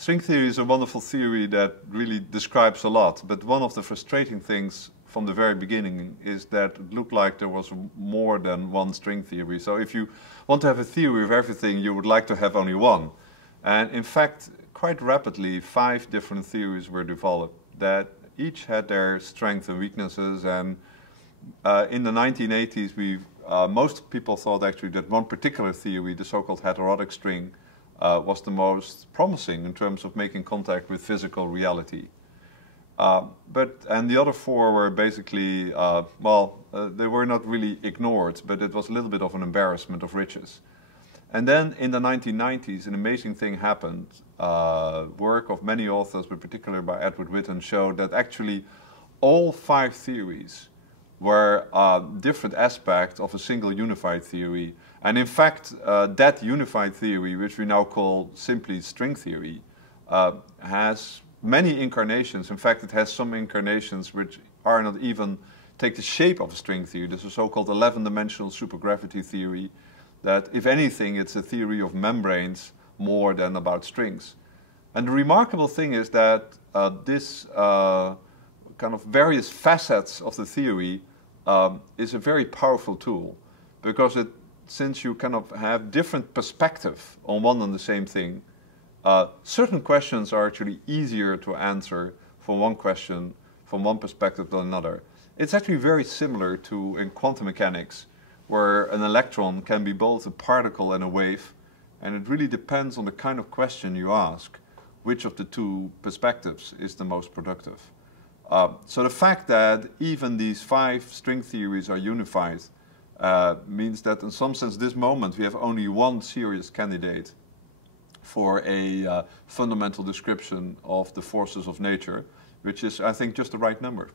String theory is a wonderful theory that really describes a lot, but one of the frustrating things from the very beginning is that it looked like there was more than one string theory. So if you want to have a theory of everything, you would like to have only one. And in fact, quite rapidly, 5 different theories were developed that each had their strengths and weaknesses. And in the 1980s, most people thought actually that one particular theory, the so-called heterotic string, was the most promising in terms of making contact with physical reality. And the other 4 were basically, they were not really ignored, but it was a little bit of an embarrassment of riches. And then in the 1990s, an amazing thing happened. Work of many authors, but particularly by Edward Witten, showed that actually all 5 theories were different aspects of a single unified theory. And in fact, that unified theory, which we now call simply string theory, has many incarnations. In fact, it has some incarnations which are not even take the shape of a string theory. There's a so-called 11-dimensional supergravity theory that, if anything, it's a theory of membranes more than about strings. And the remarkable thing is that this kind of various facets of the theory is a very powerful tool, because since you kind of have different perspective on one and the same thing, certain questions are actually easier to answer from one question, from one perspective than another. It's actually very similar to in quantum mechanics, where an electron can be both a particle and a wave, and it really depends on the kind of question you ask, which of the 2 perspectives is the most productive. So the fact that even these 5 string theories are unified means that in some sense this moment we have only one serious candidate for a fundamental description of the forces of nature, which is, I think, just the right number.